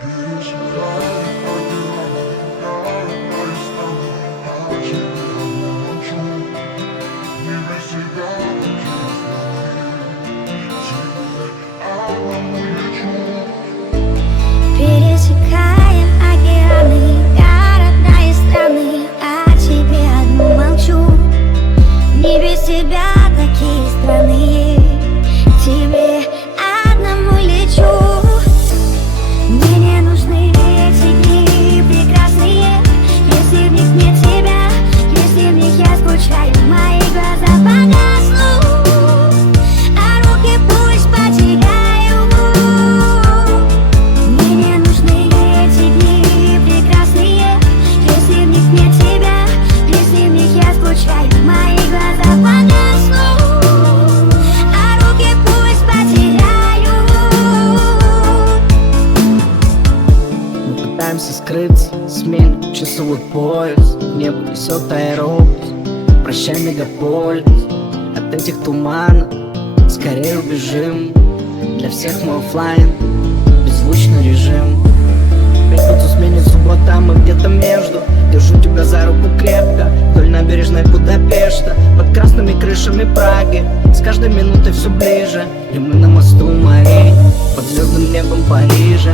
Пересекаем океаны, города и страны, о тебе одну молчу. Не без тебя такие страны, к тебе одному лечу. Мне не нужны эти дни прекрасные, если в них нет тебя, если в них я скучаю, мои глаза погаснут, а руки пусть потеряю. Мне не нужны эти дни прекрасные, если в них нет тебя, если в них я скучаю, мои глаза погаснут, а руки пусть потеряю. Мы пытаемся скрыться, сменим часовой пояс, небо несет аэробус, прощай, мегаполис. От этих туманов скорее убежим, для всех мы оффлайн, беззвучный режим. Пятницу сменит суббота, мы где-то между. Держу тебя за руку крепко, вдоль набережной Будапешта, под красными крышами Праги, с каждой минутой все ближе. И мы на мосту Марии, под звездным небом Парижа.